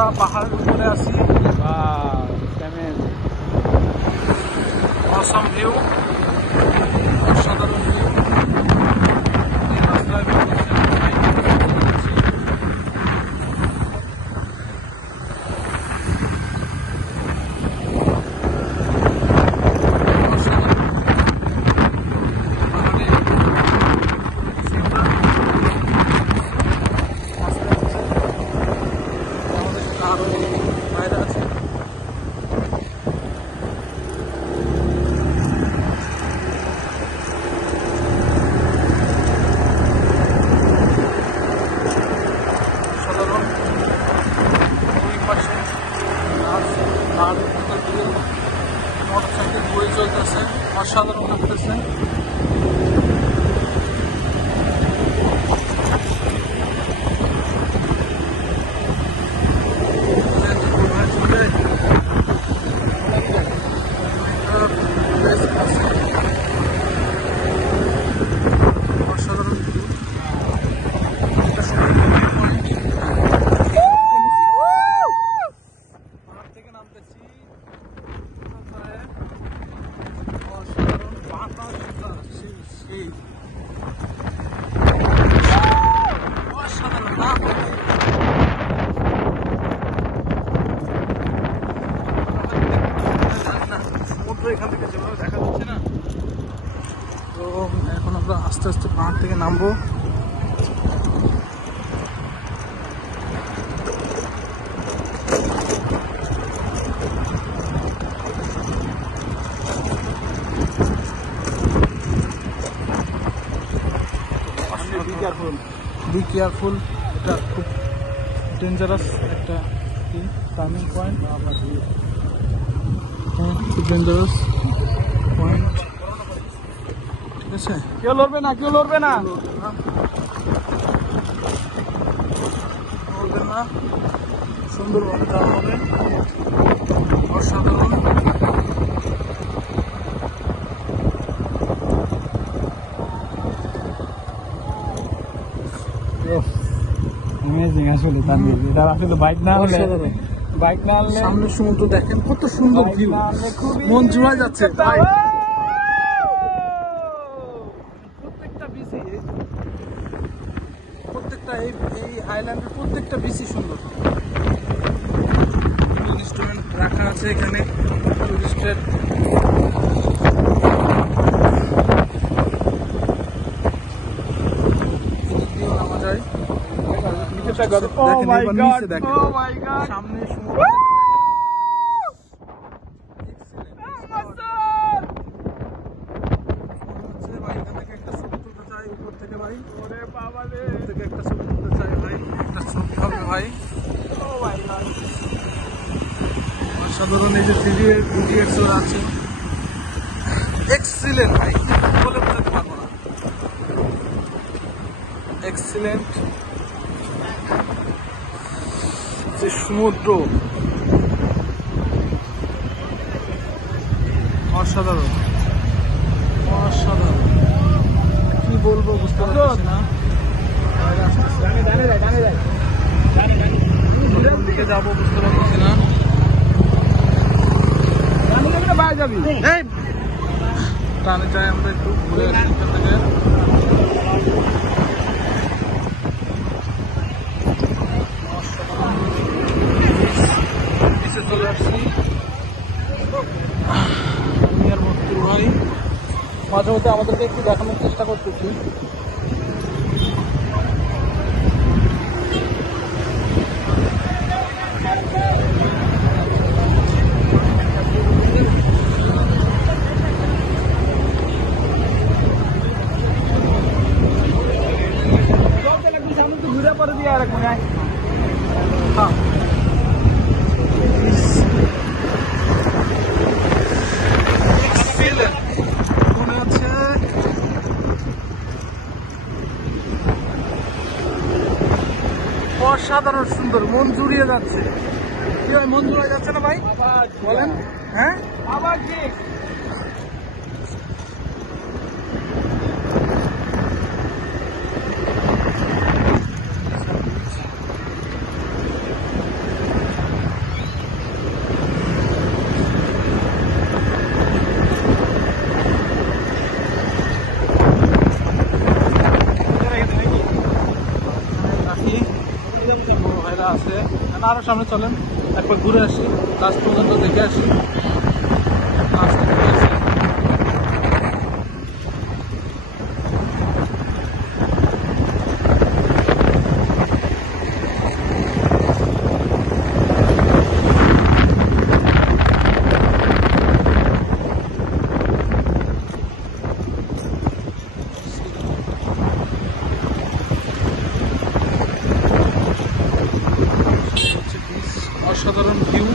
আমরা পাহাড়ের উপরে আছি। অসাম ভিউ, অসাধারণ ভিউ। রাস্তায় বের করছি আমরা, মোটরসাইকেল বয়ে চলতেছে, অসাধারণ লাগতেছে। অসাধারণ থেকে নামতেছি। সমুদ্র এখান থেকে যেভাবে দেখা যাচ্ছে না, তো এখন আমরা আস্তে আস্তে পাহাড় থেকে নামবো। বি কেয়ারফুল, এটা খুব ডেঞ্জারাস একটা টার্নিং পয়েন্ট, খুব ডেঞ্জারাস পয়েন্ট। ঠিক আছে, কেউ লড়বে না, কেউ লড়বে না, লড়বেন না, সুন্দরভাবে যাওয়া হবে। অসাধারণ। অ্যামেজিং আসলে তানভীর, এটা আসলে বাইক না হলে সামনে সমুদ্র দেখেন, কত সুন্দর ভিউ, মন জুড়ে যাচ্ছে ভাই। প্রত্যেকটা এই আইল্যান্ডের প্রত্যেকটা বিচই সুন্দর। ইনস্ট্রুমেন্ট রাখা আছে এখানে টুরিস্টের। নামা যায়, সামনে সমুদ্র। একটা ছবি তুলতে চাই উপর থেকে ভাই, থেকে একটা ছবি তুলতে চাই ভাই, একটা ছবি হবে ভাই। অসাধারণ। এই যে VDX আছে, এক্সিলেন্ট ভাই, বলে বোঝাতে পারবো না। এক্সিলেন্ট যে সমুদ্র, অসাধারণ অসাধারণ, কি বলবো বুঝতে পারছি না। দিকে যাবো বুঝতে পারছি না। টানে যাই আমরা একটু ঘুরে আসি এখান থেকে। চলে আসছি ভাই, মাঝে মধ্যে আমাদেরকে একটু দেখানোর চেষ্টা করতেছি। ঘুরে পরে দিয়ে আর এক মনে হয়। হ্যাঁ, মনে হচ্ছে অসাধারণ সুন্দর, মন জুড়িয়ে যাচ্ছে। কি ভাই, মন জুড়িয়ে যাচ্ছে না ভাই, বলেন? হ্যাঁ, আবার কি বড় ভাইরা আছে। আরো সামনে চলেন, একবার ঘুরে আসি, লাস্ট পর্যন্ত দেখে আসি। অসাধারণ ভিউ।